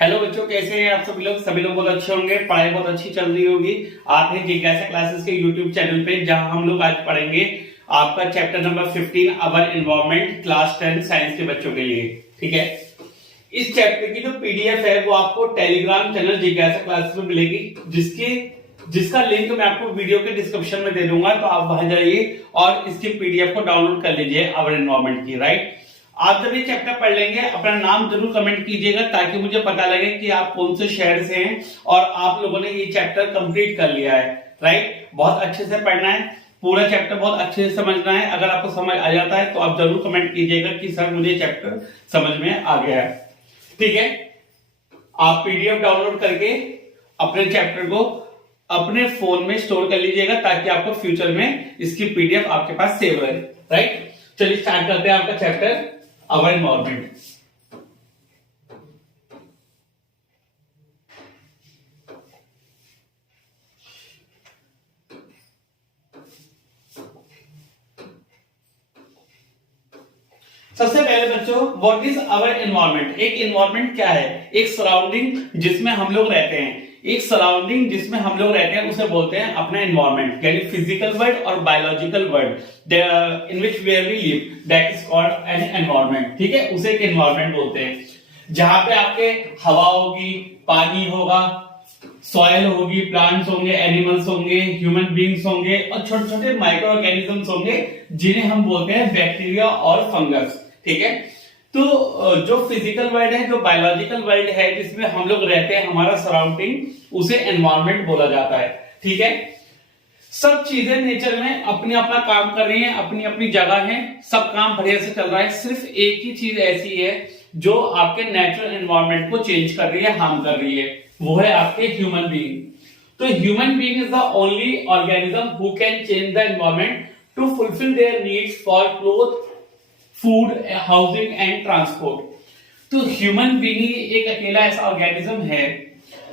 Hello बच्चों, कैसे हैं आप सभी लोग बहुत अच्छे होंगे। पढ़ाई बहुत अच्छी चल रही होगी। आप हैं जिज्ञासा क्लासेस के यूट्यूब चैनल पे, जहां हम लोग आज पढ़ेंगे आपका चैप्टर नंबर 15 अवर एनवायरनमेंट, क्लास 10 साइंस के बच्चों के लिए। ठीक है, इस चैप्टर की जो पीडीएफ है वो आपको टेलीग्राम चैनल जिज्ञासा क्लासेस में मिलेगी, जिसका लिंक मैं आपको वीडियो के डिस्क्रिप्शन में दे दूंगा। तो आप वहां जाइए और इसकी पीडीएफ को डाउनलोड कर लीजिए अवर एनवायरनमेंट की। राइट, आप जब ये चैप्टर पढ़ लेंगे अपना नाम जरूर कमेंट कीजिएगा, ताकि मुझे पता लगे कि आप कौन से शहर से हैं और आप लोगों ने ये चैप्टर कंप्लीट कर लिया है। राइट, बहुत अच्छे से पढ़ना है, पूरा चैप्टर बहुत अच्छे से समझना है। अगर आपको समझ आ जाता है तो आप जरूर कमेंट कीजिएगा कि सर मुझे चैप्टर समझ में आ गया है। ठीक है, आप पीडीएफ डाउनलोड करके अपने चैप्टर को अपने फोन में स्टोर कर लीजिएगा, ताकि आपको फ्यूचर में इसकी पीडीएफ आपके पास सेव रहे। राइट, चलिए स्टार्ट करते हैं आपका चैप्टर अवर एनवायरनमेंट। सबसे पहले बच्चों, व्हाट इज अवर एनवायरनमेंट? एक एनवायरनमेंट क्या है? एक सराउंडिंग जिसमें हम लोग रहते हैं। एक सराउंडिंग जिसमें हम लोग रहते हैं उसे बोलते हैं अपना एनवायरनमेंट, यानी फिजिकल वर्ल्ड और biological world in which where we live, that is called an environment. ठीक है, उसे एक एनवायरनमेंट बोलते हैं, जहां पे आपके हवा होगी, पानी होगा, सॉइल होगी, प्लांट्स होंगे, एनिमल्स होंगे, ह्यूमन बींग्स होंगे और छोटे छोटे माइक्रो ऑर्गेनिजम्स होंगे, जिन्हें हम बोलते हैं बैक्टीरिया और फंगस। ठीक है, तो जो फिजिकल वर्ल्ड है, जो बायोलॉजिकल वर्ल्ड है जिसमें हम लोग रहते हैं, हमारा सराउंडिंग, उसे एनवायरनमेंट बोला जाता है। ठीक है, सब चीजें नेचर में अपनी अपना काम कर रही हैं, अपनी अपनी जगह है, सब काम बढ़िया से चल रहा है। सिर्फ एक ही चीज ऐसी है जो आपके नेचुरल एनवायरनमेंट को चेंज कर रही है, हार्म कर रही है, वो है आपके ह्यूमन बीइंग। तो human being is the only organism who can change the environment to fulfil their needs for cloth, food, housing and transport. तो ह्यूमन बीइंग एक अकेला ऐसा ऑर्गेनिज्म है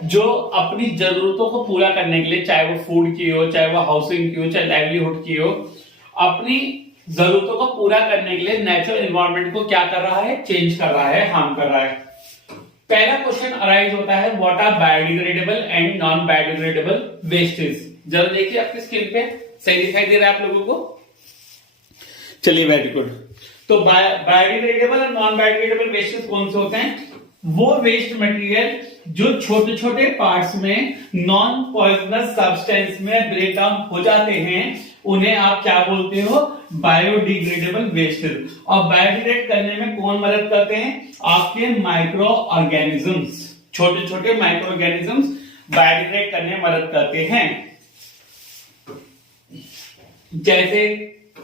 जो अपनी जरूरतों को पूरा करने के लिए, चाहे वो फूड की हो, चाहे वो हाउसिंग की हो, चाहे लाइवलीहुड की हो, अपनी जरूरतों को पूरा करने के लिए नेचुरल एनवायरनमेंट को क्या कर रहा है? चेंज कर रहा है, हार्म कर रहा है। पहला क्वेश्चन अराइज होता है, what are biodegradable and non biodegradable wastage? जरा देखिए आपकी स्क्रीन पे, सही दिखाई दे रहा है आप लोगों को? चलिए, वेरी गुड। तो बायोडिग्रेडेबल और नॉन बायोडिग्रेडेबल वेस्टेज कौन से होते हैं? वो वेस्ट मटेरियल जो छोटे छोटे पार्ट्स में नॉन पॉइजनस सब्सटेंस में ब्रेक डाउन हो जाते हैं, उन्हें आप क्या बोलते हो? Biodegradable wastage. और बायोडिग्रेड करने में कौन मदद करते हैं? आपके माइक्रो ऑर्गेनिजम्स, छोटे छोटे माइक्रो ऑर्गेनिजम्स बायोडिग्रेड करने में मदद करते हैं। जैसे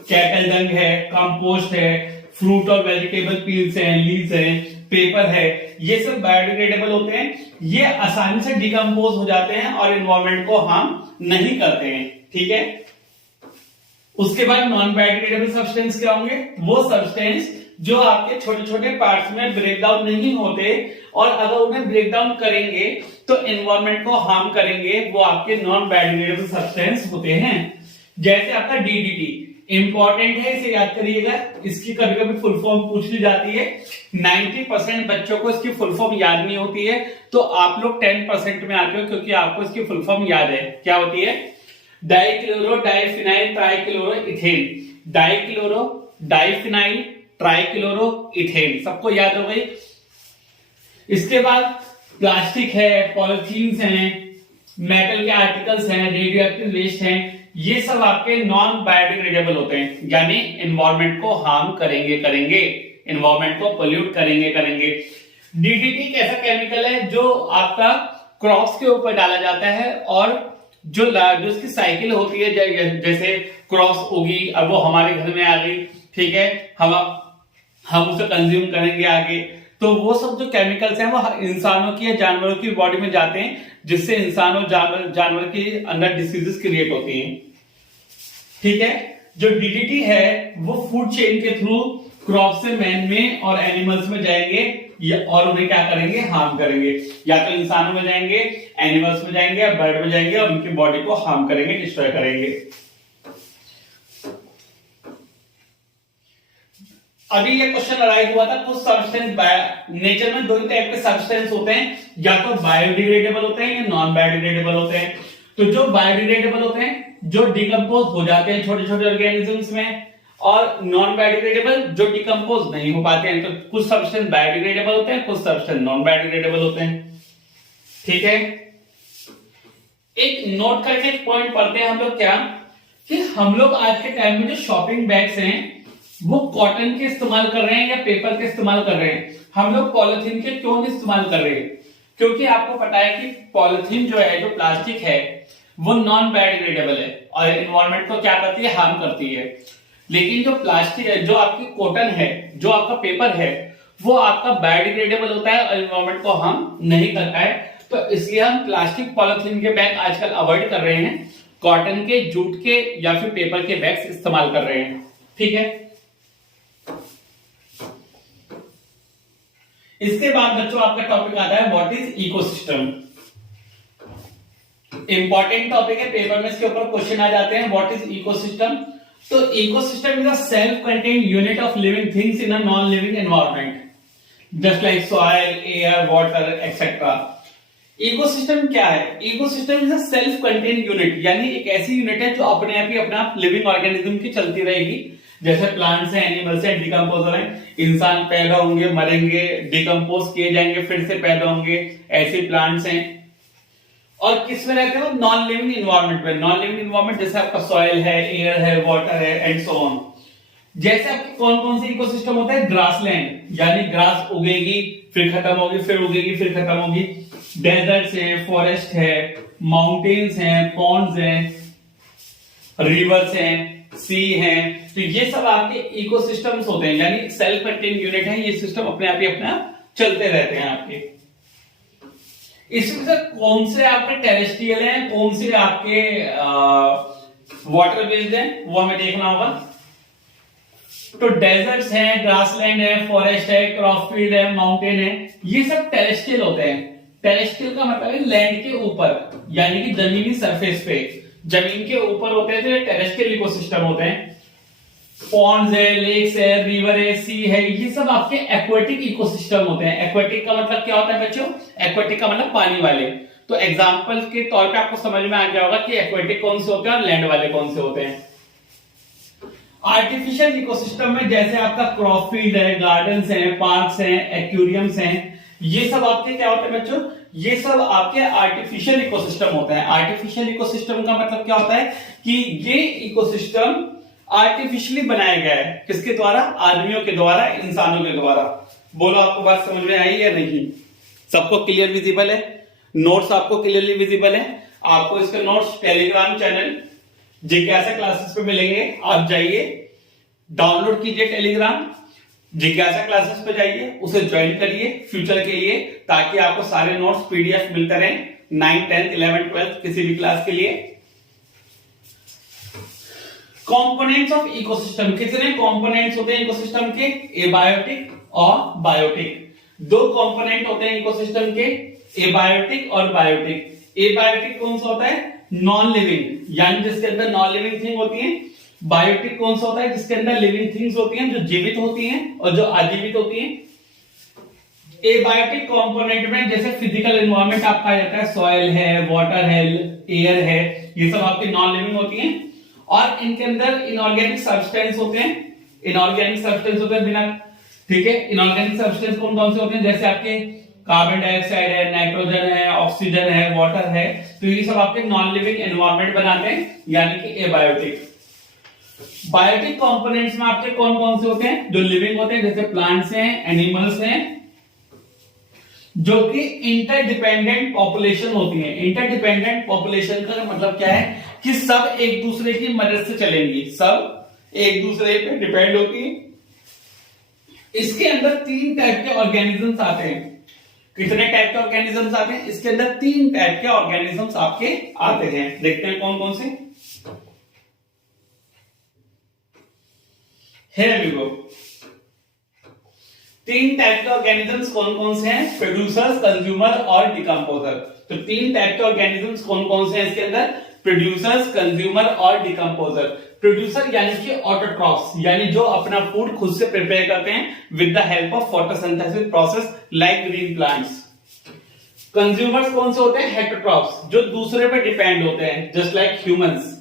कैटल डंग है, कंपोस्ट है, फ्रूट और वेजिटेबल पील्स हैं, लीव्स हैं, पेपर है, ये सब बायोडिग्रेडेबल होते हैं। ये आसानी से डिकम्पोज हो जाते हैं और एनवायरनमेंट को हार्म नहीं करते हैं। ठीक है, उसके बाद नॉन बायोडिग्रेडेबल सब्सटेंस क्या होंगे? वो सब्सटेंस जो आपके छोटे छोटे पार्ट्स में ब्रेक डाउन नहीं होते, और अगर उन्हें ब्रेक डाउन करेंगे तो एनवायरनमेंट को हार्म करेंगे, वो आपके नॉन बायोडिग्रेडेबल सब्सटेंस होते हैं। जैसे आपका डीडीटी इंपॉर्टेंट है, इसे याद करिएगा। इसकी कभी कभी फुल फॉर्म पूछ ली जाती है। 90% बच्चों को इसकी फुल फॉर्म याद नहीं होती है, तो आप लोग 10% में आते हो, क्योंकि आपको इसकी फुल फॉर्म याद है। क्या होती है? Dichloro diphenyl trichloro ethane. Dichloro diphenyl trichloro ethane, सबको याद हो गई। इसके बाद प्लास्टिक है, पॉलिथीन्स हैं, मेटल के आर्टिकल्स हैं, रेडियो एक्टिव वेस्ट हैं, ये सब आपके नॉन बायोडिग्रेडेबल होते हैं, यानी एनवायरनमेंट को हार्म करेंगे, एनवायरनमेंट को पोल्यूट करेंगे। डीडीटी कैसा केमिकल है जो आपका क्रॉप्स के ऊपर डाला जाता है, और जो इसकी साइकिल होती है, जैसे क्रॉप्स होगी, अब वो हमारे घर में आ गई, ठीक है, हम उसे कंज्यूम करेंगे आगे, तो वो सब जो केमिकल्स हैं वो इंसानों की या जानवरों की बॉडी में जाते हैं, जिससे इंसान और जानवर के अंदर डिसीजेस क्रिएट होती हैं। ठीक है, जो डीडीटी है वो फूड चेन के थ्रू क्रॉप से मैन में और एनिमल्स में जाएंगे, और उन्हें क्या करेंगे? हार्म करेंगे। या तो इंसानों में जाएंगे, एनिमल्स में जाएंगे, या बर्ड में जाएंगे, और उनकी बॉडी को हार्म करेंगे, डिस्ट्रॉय करेंगे। अभी ये क्वेश्चन अराइज हुआ था, कुछ सब्सटेंस नेचर में दो ही टाइप के सब्सटेंस होते हैं, या तो बायोडिग्रेडेबल होते हैं या नॉन बायोडिग्रेडेबल होते हैं। तो जो बायोडिग्रेडेबल होते हैं, जो डिकम्पोज हो जाते हैं छोटे छोटे ऑर्गेनिजम्स में, और नॉन बायोडिग्रेडेबल जो डिकम्पोज नहीं हो पाते हैं। तो कुछ सब्सटेंस बायोडिग्रेडेबल होते हैं, कुछ सब्सटेंस नॉन बायोडिग्रेडेबल होते हैं। ठीक है, एक नोट करके एक पॉइंट पढ़ते हैं हम लोग, क्या कि हम लोग आज के टाइम में जो शॉपिंग बैग्स हैं वो कॉटन के इस्तेमाल कर रहे हैं या पेपर के इस्तेमाल कर रहे हैं। हम लोग पॉलिथीन के क्यों नहीं इस्तेमाल कर रहे हैं? क्योंकि आपको पता है कि पॉलिथीन जो है, जो प्लास्टिक है, वो नॉन बायोडिग्रेडेबल है और एनवायरमेंट को क्या करती है, हार्म करती है। लेकिन जो प्लास्टिक है, जो आपकी कॉटन है, जो आपका पेपर है, वो आपका बायोडिग्रेडेबल होता है और एनवायरमेंट को हार्म नहीं करता है। तो इसलिए हम प्लास्टिक पॉलिथीन के बैग आजकल अवॉइड कर रहे हैं, कॉटन के, जूट के या फिर पेपर के बैग्स इस्तेमाल कर रहे हैं। ठीक है, इसके बाद बच्चों आपका टॉपिक आता है what is ecosystem. Important topic है, पेपर में इसके ऊपर क्वेश्चन आ जाते हैं। What is ecosystem? तो ecosystem is a self contained unit of living things in a non living environment, just like soil, air, water etcetera. Ecosystem क्या है? Ecosystem is a self contained unit, यानी एक ऐसी unit है जो अपने आप ही अपना लिविंग ऑर्गेनिज्म की चलती रहेगी। जैसे प्लांट्स हैं, एनिमल्स हैं, डिकम्पोजर हैं। इंसान पैदा होंगे, मरेंगे, डिकम्पोज किए जाएंगे, फिर से पैदा होंगे, ऐसे प्लांट्स हैं। और किस में रहते हैं? नॉन लिविंग इन्वायरमेंट में। नॉन लिविंग इन्वायरमेंट जैसे आपका सॉइल है, एयर है, वाटर है एंड सो ऑन। जैसे आपके कौन कौन से इकोसिस्टम होता है? ग्रासलैंड, यानी ग्रास उगेगी फिर खत्म होगी, फिर उगेगी फिर खत्म होगी। डेजर्ट्स है, फॉरेस्ट है, माउंटेन्स हैं, पॉन्ड्स हैं, रिवर्स हैं, सी हैं। तो ये सब आपके इकोसिस्टम्स होते हैं, यानी सेल्फ कंटेन्ड यूनिट है। ये सिस्टम अपने आप ही अपना चलते रहते हैं आपके। इसमें से कौन से आपके टेरेस्ट्रियल हैं, कौन से आपके वाटर बेस्ड हैं, वो हमें देखना होगा। तो डेजर्ट्स हैं, ग्रासलैंड है, फॉरेस्ट है, क्रॉप फील्ड है, माउंटेन है, ये सब टेरेस्ट्रियल होते हैं। टेरेस्ट्रियल का मतलब है लैंड के ऊपर, यानी कि जमीनी सरफेस पे, जमीन के ऊपर होते हैं, तो टेरेस्ट्रियल इकोसिस्टम होते हैं। पॉन्ड्स है, लेक्स है, रिवर है, सी है, ये सब आपके एक्वेटिक इकोसिस्टम होते हैं। एक्वेटिक का मतलब क्या होता है बच्चों? एक्वेटिक का मतलब पानी वाले। तो एग्जांपल के तौर पे आपको समझ में आ गया होगा कि एक्वेटिक कौन से होते हैं और लैंड वाले कौन से होते हैं। आर्टिफिशियल इकोसिस्टम में जैसे आपका क्रॉप फील्ड है, गार्डन्स हैं, पार्क्स हैं, एक्वेरियम्स हैं, ये सब आपके क्या होते हैं बच्चों? ये सब आपके आर्टिफिशियल इकोसिस्टम होता है। आर्टिफिशियल इकोसिस्टम का मतलब क्या होता है कि ये इकोसिस्टम आर्टिफिशियली बनाया गया है। किसके द्वारा? आदमियों के द्वारा, इंसानों के द्वारा। बोलो, आपको बात समझ में आई या नहीं? सबको क्लियर विजिबल है? नोट्स आपको क्लियरली विजिबल है? आपको इसके नोट्स टेलीग्राम चैनल जिज्ञासा क्लासेस पे मिलेंगे। आप जाइए, डाउनलोड कीजिए टेलीग्राम, जिज्ञासा क्लासेस पे जाइए, उसे ज्वाइन करिए फ्यूचर के लिए, ताकि आपको सारे नोट्स पीडीएफ मिलते रहे 9th 10th 11th 12th किसी भी क्लास के लिए। कंपोनेंट्स ऑफ इकोसिस्टम, कितने कंपोनेंट्स होते हैं इकोसिस्टम के? एबायोटिक और बायोटिक। दो कंपोनेंट होते हैं इकोसिस्टम के, एबायोटिक और बायोटिक। एबायोटिक कौन सा होता है? नॉन लिविंग, यानी जिसके अंदर नॉन लिविंग थिंग होती है। बायोटिक कौन सा होता है? जिसके अंदर लिविंग थिंग्स होती हैं, जो जीवित होती हैं और जो अजीवित होती हैं। एबायोटिक कंपोनेंट में जैसे फिजिकल एनवायरनमेंट आपका आ जाता है, सॉइल है, वाटर है, एयर है, ये सब आपकी नॉन लिविंग होती हैं। और इनके अंदर इनऑर्गेनिक सब्सटेंस होते हैं, इनऑर्गेनिक सब्सटेंस होते हैं बिना, ठीक है। इनऑर्गेनिक सब्सटेंस कौन कौन से होते हैं? जैसे आपके कार्बन डाइऑक्साइड है, नाइट्रोजन है, ऑक्सीजन है, वाटर है। तो ये सब आपके नॉन लिविंग एनवायरनमेंट बनाते हैं, यानी कि एबायोटिक। बायोटिक कंपोनेंट्स में आपके कौन कौन से होते हैं? जो लिविंग होते हैं, जैसे प्लांट्स हैं, एनिमल्स हैं, जो कि इंटरडिपेंडेंट पॉपुलेशन होती है। इंटरडिपेंडेंट पॉपुलेशन का मतलब क्या है? कि सब एक दूसरे की मदद से चलेंगी, सब एक दूसरे पे डिपेंड होती है। इसके अंदर 3 टाइप के ऑर्गेनिजम्स आते हैं। कितने टाइप के ऑर्गेनिजम्स आते हैं? इसके अंदर 3 टाइप के ऑर्गेनिजम्स आपके आते हैं। देखते हैं कौन कौन से। Here we go. 3 टाइप के ऑर्गेनिजम्स कौन कौन से हैं? प्रोड्यूसर्स, कंज्यूमर और डिकम्पोजर। तो 3 टाइप के ऑर्गेनिजम्स कौन कौन से हैं इसके अंदर? प्रोड्यूसर्स, कंज्यूमर और डिकम्पोजर। प्रोड्यूसर यानी कि ऑटोट्रॉफ्स, यानी जो अपना फूड खुद से प्रिपेयर करते हैं with the help of photosynthesis process like green plants. Consumers कौन से होते हैं? हेटेरोट्रॉफ्स, जो दूसरे पे डिपेंड होते हैं जस्ट लाइक ह्यूमंस।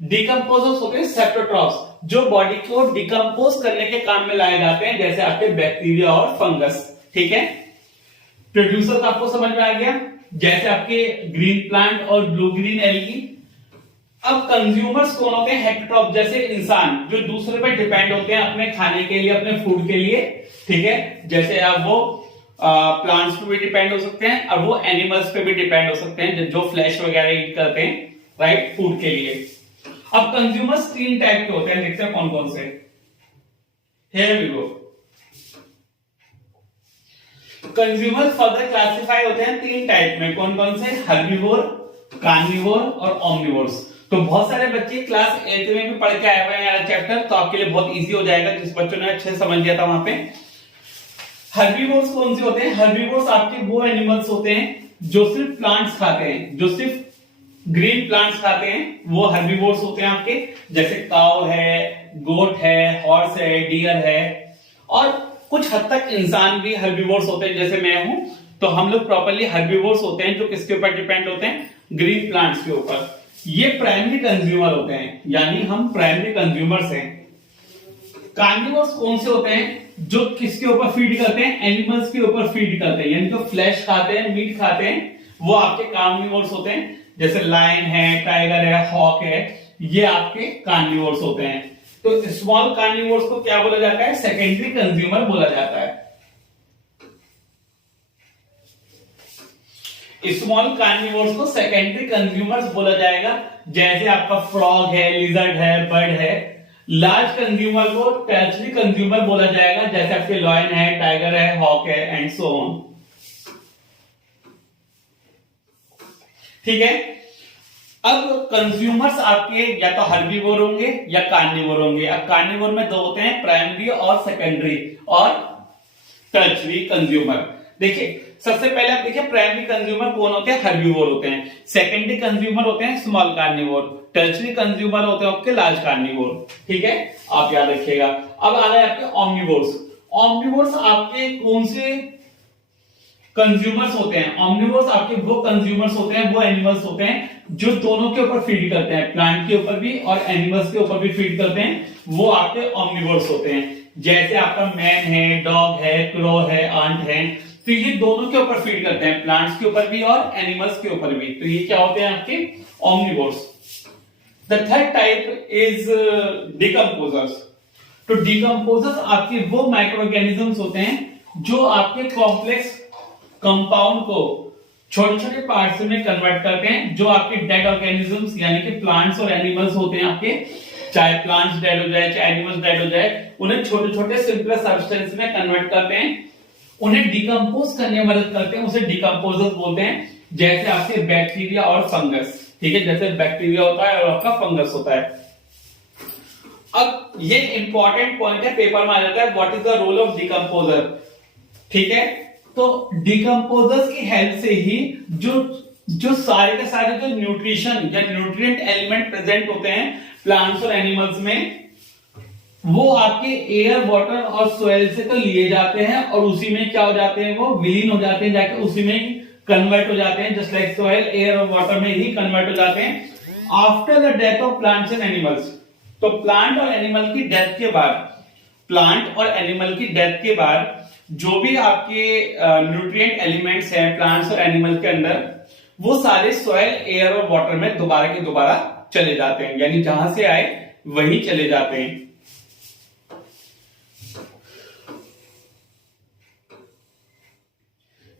डिकम्पोजर्स होते हैं सेप्टोट्रॉफ्स, जो बॉडी को डिकम्पोज करने के काम में लाए जाते हैं, जैसे आपके बैक्टीरिया और फंगस। ठीक है, प्रोड्यूसर आपको समझ में आ गया, जैसे आपके ग्रीन प्लांट और ब्लू ग्रीन एल्गी। अब कंज्यूमर्स कौन होते हैं? हेटेरोट्रॉफ, जैसे इंसान जो दूसरे पे डिपेंड होते हैं अपने खाने के लिए, अपने फूड के लिए। ठीक है, जैसे आप वो प्लांट्स पे भी डिपेंड हो सकते हैं और वो एनिमल्स पे भी डिपेंड हो सकते हैं जो फ्लैश वगैरह ईट करते हैं, राइट, फूड के लिए। अब कंज्यूमर्स 3 टाइप के होते हैं, देखते हैं कौन कौन से। Here we go. Consumers further classify होते हैं 3 टाइप में, कौन कौन से? हर्बीवोर, कार्निवोर और ओमनिवोर्स। तो बहुत सारे बच्चे क्लास 8th में भी पढ़ के आए हुए हैं यार चैप्टर, तो आपके लिए बहुत इजी हो जाएगा जिस बच्चों ने अच्छे से समझ लिया था वहां पे। हर्बीवोर्स कौन से होते हैं? हर्बीवोर्स आपके वो एनिमल्स होते हैं जो सिर्फ प्लांट्स खाते हैं, जो सिर्फ ग्रीन प्लांट्स खाते हैं, वो हर्बीवोर्स होते हैं आपके। जैसे काऊ है, गोट है, हॉर्स है, डियर है, और कुछ हद तक इंसान भी हर्बीवोर्स होते हैं, जैसे मैं हूं। तो हम लोग प्रॉपर्ली हर्बीवोर्स होते हैं, जो किसके ऊपर डिपेंड होते हैं? ग्रीन प्लांट्स के ऊपर। ये प्राइमरी कंज्यूमर होते हैं, यानी हम प्राइमरी कंज्यूमर्स हैं। कार्निवोर्स कौन से होते हैं? जो किसके ऊपर फीड करते हैं? एनिमल्स के ऊपर फीड करते हैं, यानी जो फ्लैश खाते हैं, मीट खाते हैं, वो आपके कार्निवोर्स होते हैं। जैसे लायन है, टाइगर है, हॉक है, ये आपके कार्निवोर्स होते हैं। तो स्मॉल कार्निवोर्स को क्या बोला जाता है? सेकेंडरी कंज्यूमर बोला जाता है। स्मॉल कार्निवोर्स को सेकेंडरी कंज्यूमर्स बोला जाएगा, जैसे आपका फ्रॉग है, लिजर्ड है, बर्ड है। लार्ज कंज्यूमर को टर्शरी कंज्यूमर बोला जाएगा, जैसे आपके लॉयन है, टाइगर है, हॉक है एंड सो ऑन। ठीक है, अब कंज्यूमर्स आपके या तो हर्बीवोर होंगे या कार्निवोर होंगे। अब कार्निवोर में 2 होते हैं, प्राइमरी और सेकेंडरी और टर्शरी कंज्यूमर। देखिए, सबसे पहले आप देखिए प्राइमरी कंज्यूमर कौन होते हैं? हर्बीवोर होते हैं। सेकेंडरी कंज्यूमर होते हैं स्मॉल कार्निवोर। टर्शरी कंज्यूमर होते हैं आपके लार्ज कार्निवोर। ठीक है, आप याद रखिएगा। अब आ गए आपके ओमनिवोर्स। ओमनिवोर्स आपके कौन से कंज्यूमर्स होते हैं? ओमनिवोर्स आपके वो कंज्यूमर्स होते हैं, वो एनिमल्स होते हैं जो दोनों के ऊपर फीड करते हैं, प्लांट के ऊपर भी और एनिमल्स के ऊपर भी फीड करते हैं, वो आपके ओमनिवोर्स होते हैं। जैसे आपका मैन है, डॉग है, क्रो है, आंट है, तो ये दोनों के ऊपर फीड करते हैं, प्लांट्स के ऊपर भी और एनिमल्स के ऊपर भी। तो ये क्या होते हैं आपके? Omnivores. The third type is decomposers. तो डिकम्पोजर्स आपके वो माइक्रो ऑर्गेनिजम्स होते हैं जो आपके कॉम्प्लेक्स कंपाउंड को छोटे छोटे पार्ट्स में कन्वर्ट करते हैं, जो आपके डेड ऑर्गेनिजम्स यानी कि प्लांट्स और एनिमल्स होते हैं आपके, चाहे प्लांट्स डेड हो जाए चाहे एनिमल्स डेड हो जाए, उन्हें छोटे छोटे सिंपल सब्सटेंस में कन्वर्ट करते हैं, उन्हें डिकम्पोज करने में मदद करते हैं, उसे डिकम्पोजर्स बोलते हैं। जैसे आपके बैक्टीरिया और फंगस। ठीक है, जैसे बैक्टीरिया होता है और आपका फंगस होता है। अब ये इंपॉर्टेंट पॉइंट है, पेपर में आ जाता है, what is the role of decomposer. ठीक है, तो डिकम्पोजर्स की हेल्प से ही जो सारे के सारे जो न्यूट्रिशन या न्यूट्रिएंट एलिमेंट प्रेजेंट होते हैं प्लांट्स और एनिमल्स में, वो आपके एयर, वाटर और सोयल से तो लिए जाते हैं और उसी में क्या हो जाते हैं? वो विलीन हो जाते हैं, जाके उसी में कन्वर्ट हो जाते हैं, जस्ट लाइक सोयल, एयर और वाटर में ही कन्वर्ट हो जाते हैं after the death of plants and animals. तो प्लांट और एनिमल की डेथ के बाद, प्लांट और एनिमल की डेथ के बाद जो भी आपके न्यूट्रिएंट एलिमेंट्स हैं प्लांट्स और एनिमल के अंदर, वो सारे सॉइल, एयर और वाटर में दोबारा के दोबारा चले जाते हैं, यानी जहां से आए वहीं चले जाते हैं।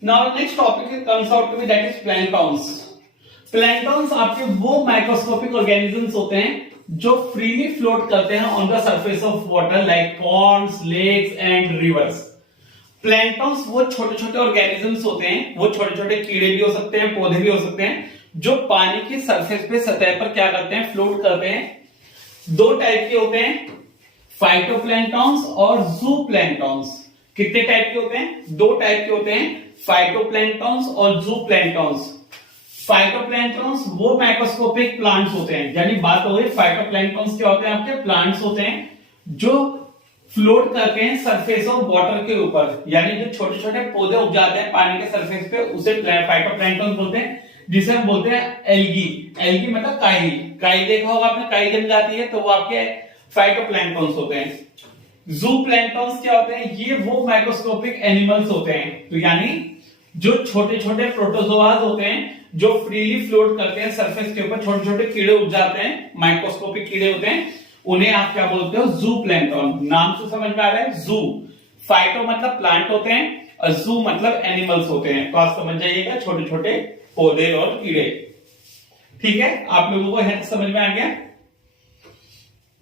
Now next topic comes out to be that is planktons. Planktons आपके वो माइक्रोस्कोपिक ऑर्गेनिजम्स होते हैं जो फ्रीली फ्लोट करते हैं on the surface of water like ponds, lakes and rivers. Planktons वो छोटे छोटे ऑर्गेनिजम्स होते हैं, वो छोटे छोटे कीड़े भी हो सकते हैं, पौधे भी हो सकते हैं, जो पानी की सरफेस पे, सतह पर क्या करते हैं? फ्लोट करते हैं। 2 टाइप के होते हैं, फाइटोप्लैंक्टॉन्स और ज़ूप्लैंक्टॉन्स। कितने टाइप के होते हैं? 2 टाइप के होते हैं, फाइटोप्लैंक्टॉन्स और ज़ूप्लैंक्टॉन्स। फाइटोप्लैंक्टन्स वो माइक्रोस्कोपिक प्लांट्स होते हैं, यानी बात हो गई फाइटोप्लैंक्टन्स क्या होते हैं, आपके प्लांट्स होते हैं जो फ्लोट करते हैं सरफेस ऑफ वाटर के ऊपर, यानी जो छोटे छोटे पौधे उग जाते हैं पानी के सरफेस पे, उसे फाइटोप्लैंक्टन बोलते हैं, जिसे हम बोलते हैं एल्गी। एल्गी मतलब काई, काई देखा होगा आपने, काई जम जाती है तो वो आपके फाइटोप्लैंक्टन्स होते हैं। जू प्लैंक्टन्स क्या होते हैं, ये वो माइक्रोस्कोपिक एनिमल्स होते हैं, तो यानी जो छोटे छोटे प्रोटोजोआज होते हैं जो फ्रीली फ्लोट करते हैं सरफेस के ऊपर, छोटे छोटे कीड़े उग जाते हैं, माइक्रोस्कोपिक कीड़े होते हैं, उन्हें आप क्या बोलते हो, जू प्लैंक्टन। नाम से समझ में आ रहा है, जू। फाइटो मतलब प्लांट होते हैं और जू मतलब एनिमल्स होते हैं, तो आप समझ जाइएगा छोटे छोटे पौधे और कीड़े। ठीक है, आप लोगों को है समझ में आ गया।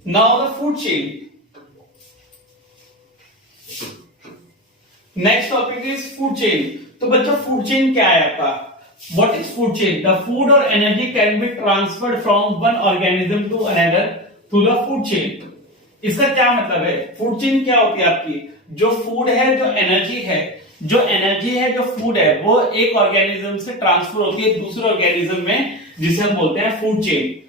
Now the food chain. Next topic is food chain. तो बच्चों फूड चेन क्या है आपका, what is food chain? The food और energy can be transferred from one organism to another through the food chain. इसका क्या मतलब है, फूड चेन क्या होती है आपकी, जो फूड है, जो एनर्जी है, जो फूड है वो एक ऑर्गेनिज्म से ट्रांसफर होती है दूसरे ऑर्गेनिज्म में, जिसे हम बोलते हैं फूड चेन।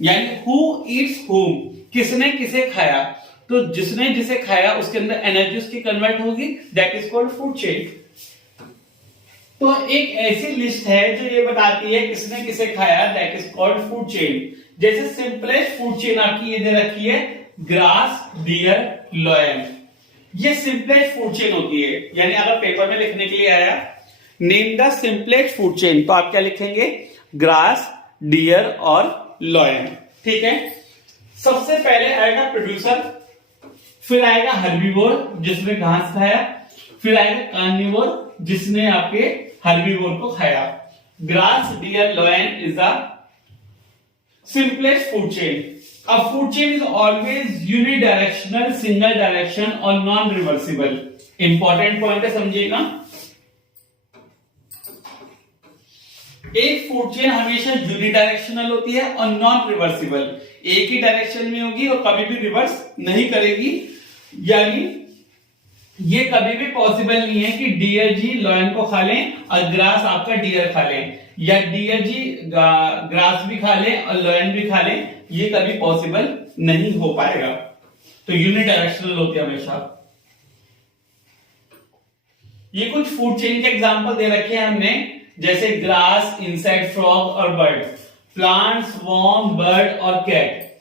यानी हु ईट्स हुम, किसने किसे खाया, तो जिसने जिसे खाया उसके अंदर एनर्जी उसकी कन्वर्ट होगी, that is called food chain. तो एक ऐसी लिस्ट है जो ये बताती है किसने किसे खाया, that is called food chain. जैसे सिंपलेस्ट फूड चेन आपकी ये दे रखी है, ग्रास, डियर, लॉयन, ये सिंपलेस्ट फूड चेन होती है। यानी अगर पेपर में लिखने के लिए आया name the simplest food chain, तो आप क्या लिखेंगे, ग्रास, डियर और लॉयन। ठीक है, सबसे पहले आएगा प्रोड्यूसर, फिर आएगा हर्बीवोर जिसने घास खाया, फिर आएगा कार्निवोर जिसने आपके हर्बीवोर को खाया। Grass, deer, lion is the simplest food chain. A food chain is always unidirectional, single direction और non-reversible. Important point है, समझिएगा। एक फूड चेन हमेशा यूनिडायरेक्शनल होती है और नॉन रिवर्सिबल, एक ही डायरेक्शन में होगी और कभी भी रिवर्स नहीं करेगी। यानी ये कभी भी पॉसिबल नहीं है कि डियर जी लॉयन को खा लें और ग्रास आपका डियर खा लें, या डियर जी ग्रास भी खा लें और लॉयन भी खा लें, ये कभी पॉसिबल नहीं हो पाएगा। तो यूनिडायरेक्शनल होती है हमेशा। ये कुछ फूड चेन के एग्जांपल दे रखे हैं हमने, जैसे ग्रास, इंसेक्ट, फ्रॉग और बर्ड, प्लांट्स, वॉर्म, बर्ड और cat,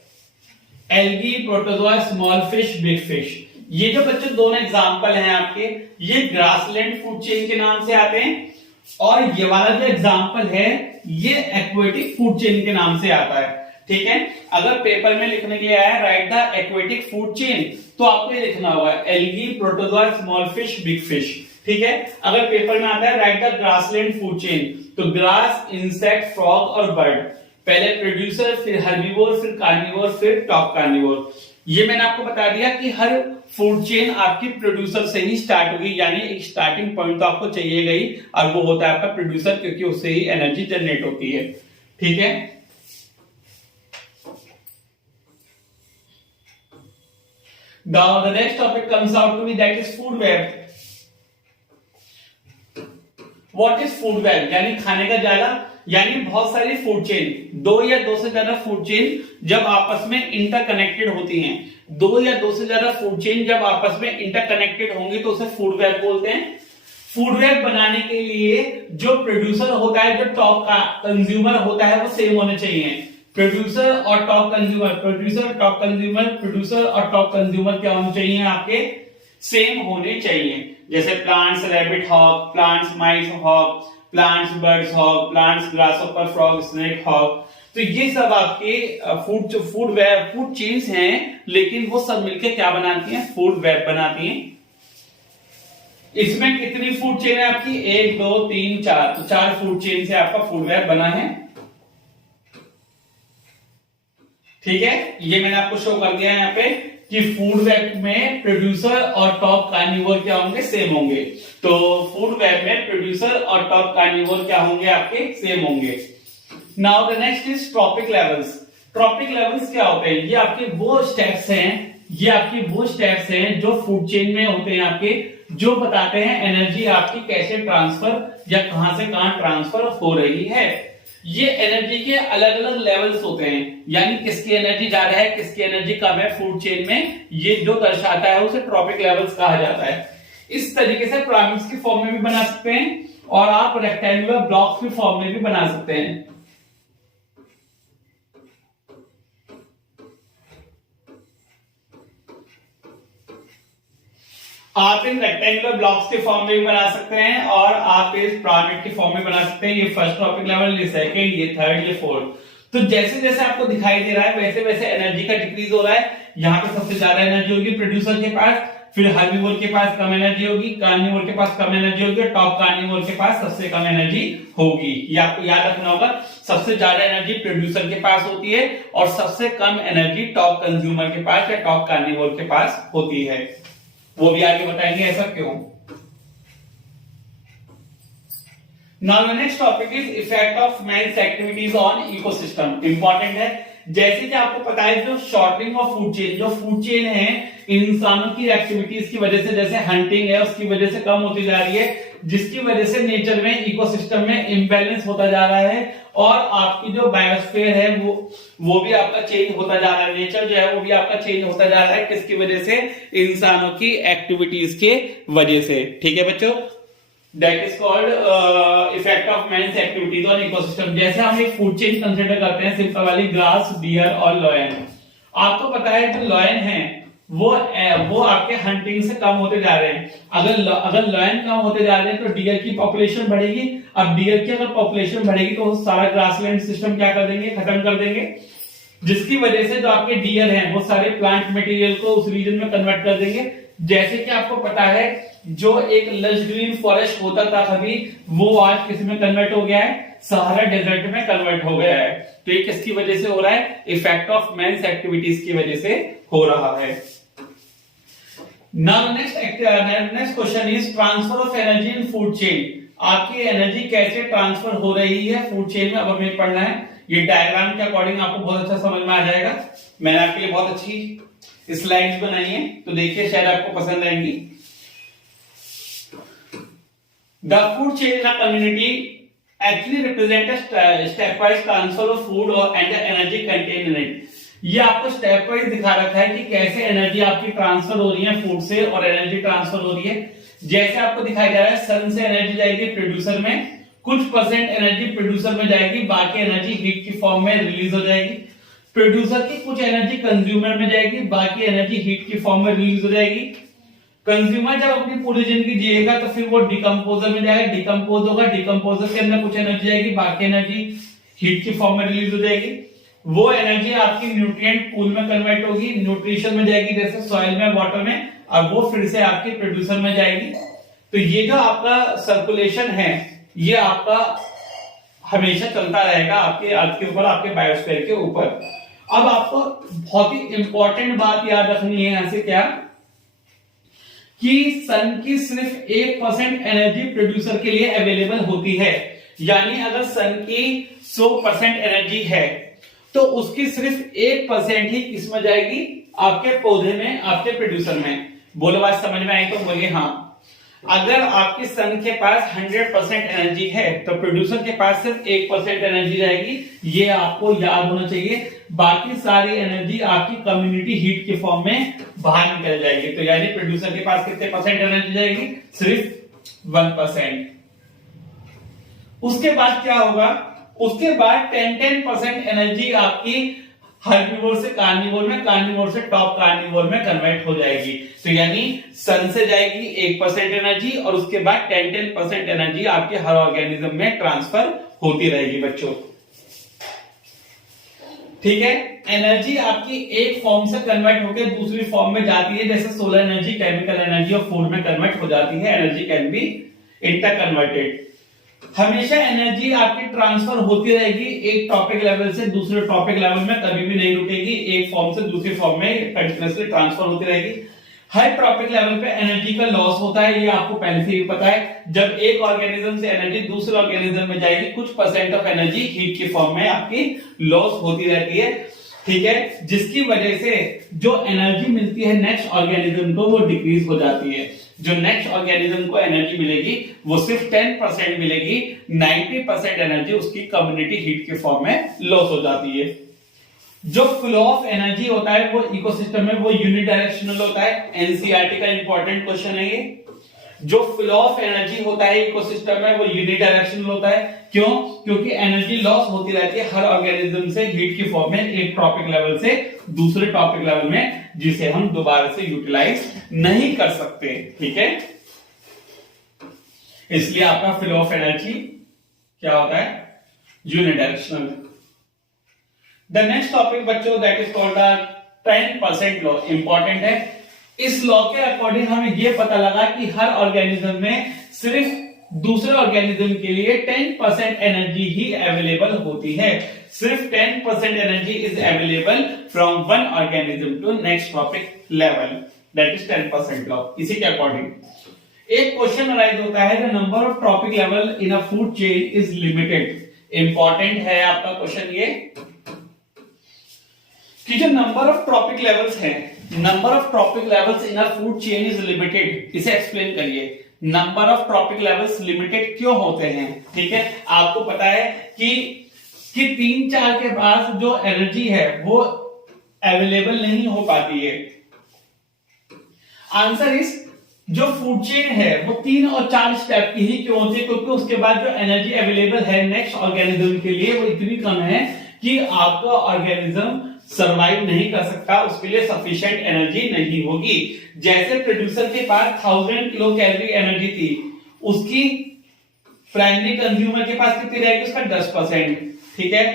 algae, protozoa, small fish, big fish. ये जो बच्चों दोनों एग्जांपल हैं आपके, ये ग्रासलैंड फूड चेन के नाम से आते हैं, और ये वाला जो एग्जांपल है ये एक्वेटिक फूड चेन के नाम से आता है। ठीक है, अगर पेपर में लिखने के लिए आया right the aquatic food chain, तो आपको ये लिखना होगा algae, protozoa, small fish, big fish. ठीक है, अगर पेपर में आता है right the grassland food chain, तो ग्रास, इंसेक्ट, फ्रॉग और बर्ड, पहले प्रोड्यूसर, फिर हर्बीवोर, फिर कार्निवोर, फिर टॉप कार्निवोर। ये मैंने आपको बता दिया कि हर फूड चेन आपकी प्रोड्यूसर से ही स्टार्ट होगी, यानी एक स्टार्टिंग पॉइंट तो आपको चाहिएगा ही, और वो होता है आपका प्रोड्यूसर, क्योंकि उससे ही एनर्जी जनरेट होती है। ठीक है, now the next topic comes out to be that is food web. What is food web? यानी खाने का जाला, यानी बहुत सारी फूड चेन, दो या दो से ज्यादा फूड चेन जब आपस में इंटरकनेक्टेड होती हैं, दो या दो से ज्यादा फूड चेन जब आपस में इंटरकनेक्टेड होंगी तो उसे फूड वेब बोलते हैं। फूड वेब बनाने के लिए जो प्रोड्यूसर होता है, जो टॉप का कंज्यूमर होता है, वो सेम होने चाहिए। प्रोड्यूसर और top consumer, producer top consumer, producer और टॉप कंज्यूमर क्या होने चाहिए आपके, सेम होने चाहिए। जैसे plants rabbit hawk, plants mice hawk, plants birds hawk, plants grasshopper frog, snake hawk, तो ये सब आपके फूड चेन्स हैं, लेकिन वो सब मिलकर क्या बनाती हैं, फूड वेब बनाती हैं। इसमें कितनी फूड चेन है आपकी, 1 2 3 4, तो 4 फूड चेन से आपका फूड वेब बना है। ठीक है, ये मैंने आपको शो कर दिया है यहाँ पे कि फूड वेब में प्रोड्यूसर और टॉप कार्निवोर क्या होंगे, सेम होंगे। तो फूड वेब में प्रोड्यूसर और टॉप कार्निवोर क्या होंगे, आपके सेम होंगे। Now the next is trophic levels. Trophic levels क्या होते हैं, ये आपके वो स्टेप्स हैं, जो फूड चेन में होते हैं आपके, जो बताते हैं एनर्जी आपकी कैसे ट्रांसफर या कहां से कहां ट्रांसफर हो रही है। ये एनर्जी के अलग अलग लेवल्स होते हैं, यानी किसकी एनर्जी ज्यादा है, किसकी एनर्जी कम है फूड चेन में, ये जो दर्शाता है उसे ट्रॉपिक लेवल्स कहा जाता है। इस तरीके से पिरामिड्स की फॉर्म में भी बना सकते हैं और आप रेक्टेंगुलर ब्लॉक्स की फॉर्म में भी बना सकते हैं। आप इन रेक्टेंगुलर ब्लॉक्स के फॉर्म में भी बना सकते हैं और आप इस पिरामिड के फॉर्म में बना सकते हैं। ये फर्स्ट ट्रॉपिक लेवल, ये सेकंड, ये थर्ड, ये फोर्थ। तो जैसे जैसे आपको दिखाई दे रहा है वैसे वैसे एनर्जी का डिक्रीज हो रहा है। यहाँ पे सबसे ज्यादा एनर्जी होगी प्रोड्यूसर के पास, फिर हर्बीवोर के पास कम एनर्जी होगी, कार्निवोर के पास कम एनर्जी होगी, टॉप कार्निवोर के पास सबसे कम एनर्जी होगी। ये आपको याद रखना होगा, सबसे ज्यादा एनर्जी प्रोड्यूसर के पास होती है और सबसे कम एनर्जी टॉप कंज्यूमर के पास या टॉप कार्निवोर के पास होती है। वो भी आगे बताएंगे ऐसा क्यों। Now the next topic is effect of man's activities on ecosystem। Important है। जैसे कि आपको पता है जो शॉर्टनिंग ऑफ फूड चेन, जो फूड चेन है इंसानों की एक्टिविटीज की वजह से, जैसे हंटिंग है उसकी वजह से कम होती जा रही है, जिसकी वजह से नेचर में इकोसिस्टम में इम्बैलेंस होता जा रहा है और आपकी जो बायोस्फीयर है वो भी आपका चेंज होता जा रहा है। नेचर जो है वो भी आपका चेंज होता जा रहा है, किसकी वजह से, इंसानों की एक्टिविटीज के वजह से। ठीक है बच्चों, that is called effect of man's activities on ecosystem. जैसे हम एक फूड चेन कंसिडर करते हैं सिंपल वाली, ग्रास, डियर और लॉयन। आपको पता है जो लॉयन है वो आपके हंटिंग से कम होते जा रहे हैं। अगर लॉयन कम होते जा रहे हैं तो डियर की पॉपुलेशन बढ़ेगी। अब डियर की अगर पॉपुलेशन बढ़ेगी तो सारा ग्रासलैंड सिस्टम क्या कर देंगे, खत्म कर देंगे, जिसकी वजह से जो आपके डियर हैं वो सारे प्लांट मटेरियल को उस रीजन में कन्वर्ट कर देंगे। जैसे कि आपको पता है जो एक लश ग्रीन फॉरेस्ट होता था कभी, वो आज किस में कन्वर्ट हो गया है, सहारा डेजर्ट में कन्वर्ट हो गया है। तो ये किसकी वजह से हो रहा है, इफेक्ट ऑफ मैन्स एक्टिविटीज की वजह से हो रहा है। Now next question is transfer of energy in food chain। आपकी एनर्जी कैसे ट्रांसफर हो रही है फूड चेन में, अब हमें पढ़ना है। ये डायग्राम के अकॉर्डिंग आपको बहुत अच्छा समझ में आ जाएगा। मैंने आपके लिए बहुत अच्छी स्लाइड्स बनाई है, तो देखिए शायद आपको पसंद आएंगी। The food chain in a community actually represent a stepwise transfer of food and the energy contained in it। ये आपको स्टेप वाइज दिखा रखा है कि कैसे एनर्जी आपकी ट्रांसफर हो रही है फूड से और एनर्जी ट्रांसफर हो रही है। जैसे आपको दिखाई जा रहा है सन से एनर्जी जाएगी प्रोड्यूसर में, कुछ परसेंट एनर्जी प्रोड्यूसर में जाएगी, बाकी एनर्जी हीट की फॉर्म में रिलीज हो जाएगी। प्रोड्यूसर की कुछ एनर्जी कंज्यूमर में जाएगी, बाकी एनर्जी हीट की फॉर्म में रिलीज हो जाएगी। कंज्यूमर जब अपनी पूरी जिंदगी जिएगा तो फिर वो डिकम्पोजर में जाएगा, डिकम्पोज होगा, डिकम्पोजर के अंदर कुछ एनर्जी जाएगी, बाकी एनर्जी हीट की फॉर्म में रिलीज हो जाएगी। वो एनर्जी आपकी न्यूट्रिएंट पूल में कन्वर्ट होगी, न्यूट्रिशन में जाएगी जैसे सॉइल में, वाटर में, और वो फिर से आपके प्रोड्यूसर में जाएगी। तो ये जो आपका सर्कुलेशन है ये आपका हमेशा चलता रहेगा आपके अर्थ के ऊपर, आपके बायोस्फीयर के ऊपर। अब आपको बहुत ही इंपॉर्टेंट बात याद रखनी है यहां से, क्या कि सन की सिर्फ 1% एनर्जी प्रोड्यूसर के लिए अवेलेबल होती है। यानी अगर सन की 100% एनर्जी है तो उसकी सिर्फ 1% ही किसमें जाएगी, आपके पौधे में, आपके प्रोड्यूसर में। बोलो बात समझ में आई तो बोलिए हाँ। अगर आपके सन के पास 100% एनर्जी है तो प्रोड्यूसर के पास सिर्फ 1% एनर्जी जाएगी, ये आपको याद होना चाहिए। बाकी सारी एनर्जी आपकी कम्युनिटी हीट के फॉर्म में बाहर निकल जाएगी। तो यानी प्रोड्यूसर के पास कितने परसेंट एनर्जी जाएगी, सिर्फ 1%। उसके बाद क्या होगा, उसके बाद 10% एनर्जी आपकी हर्बीवोर से कार्निवोर में, कार्निवोर से टॉप कार्निवोर में कन्वर्ट हो जाएगी। तो यानी सन से जाएगी 1% एनर्जी और उसके बाद 10% एनर्जी आपके हर ऑर्गेनिज्म में ट्रांसफर होती रहेगी बच्चों। ठीक है, एनर्जी आपकी एक फॉर्म से कन्वर्ट होकर दूसरी फॉर्म में जाती है, जैसे सोलर एनर्जी, केमिकल एनर्जी और फूड में कन्वर्ट हो जाती है। Energy can B inter converted. हमेशा एनर्जी आपकी ट्रांसफर होती रहेगी एक टॉपिक लेवल से दूसरे टॉपिक लेवल में, कभी भी नहीं रुकेगी, एक फॉर्म से दूसरी फॉर्म में कंटिन्यूअसली ट्रांसफर होती रहेगी। हर टॉपिक लेवल पे एनर्जी का लॉस होता है, ये आपको पहले से ही पता है। जब एक ऑर्गेनिज्म से एनर्जी दूसरे ऑर्गेनिज्म में जाएगी, कुछ परसेंट ऑफ एनर्जी हीट की फॉर्म में आपकी लॉस होती रहती है। ठीक है, जिसकी वजह से जो एनर्जी मिलती है नेक्स्ट ऑर्गेनिज्म को वो डिक्रीज हो जाती है। जो नेक्स्ट ऑर्गेनिज्म को एनर्जी मिलेगी वो सिर्फ 10% मिलेगी, 90% एनर्जी उसकी कम्युनिटी हीट के फॉर्म में लॉस हो जाती है। जो फ्लो ऑफ एनर्जी होता है वो इकोसिस्टम में वो यूनिडायरेक्शनल होता है। एनसीईआरटी का इंपॉर्टेंट क्वेश्चन है ये। जो फ्लो ऑफ एनर्जी होता है इकोसिस्टम में वो यूनिडायरेक्शनल होता है। क्यों? क्योंकि एनर्जी लॉस होती रहती है हर ऑर्गेनिज्म से हीट की फॉर्म में, एक टॉपिक लेवल से दूसरे टॉपिक लेवल में, जिसे हम दोबारा से यूटिलाइज नहीं कर सकते। ठीक है, इसलिए आपका फ्लो ऑफ एनर्जी क्या होता है? यूनिडायरेक्शनल। द नेक्स्ट टॉपिक बच्चों that is called the 10% law. Important है। इस लॉ के अकॉर्डिंग हमें यह पता लगा कि हर ऑर्गेनिज्म में सिर्फ दूसरे ऑर्गेनिज्म के लिए 10% एनर्जी ही अवेलेबल होती है। सिर्फ 10% energy is available from one organism to next topic level, that is 10% law. इसी के अकॉर्डिंग एक क्वेश्चन अराइज होता है, the number of topic level in a food chain is limited. Important है आपका क्वेश्चन ये कि जो नंबर ऑफ ट्रॉपिक लेवल्स है, number of trophic levels in a food chain is limited. इसे एक्सप्लेन करिए। Number of trophic levels limited क्यों होते हैं? ठीक है, आपको पता है कि 3-4 के पास जो एनर्जी है वो अवेलेबल नहीं हो पाती है। आंसर इज जो फूड चेन है वो 3 और 4 स्टेप की ही क्यों होती है? क्योंकि उसके बाद जो एनर्जी अवेलेबल है नेक्स्ट ऑर्गेनिज्म के लिए वो इतनी कम है कि आपका ऑर्गेनिज्म सरवाइव नहीं कर सकता, उसके लिए सफिशिएंट एनर्जी नहीं होगी। जैसे प्रोड्यूसर के पास 1000 किलो कैलोरी एनर्जी थी, उसकी प्राइमरी कंज्यूमर के पास कितनी रहेगी? उसका 10%। ठीक है,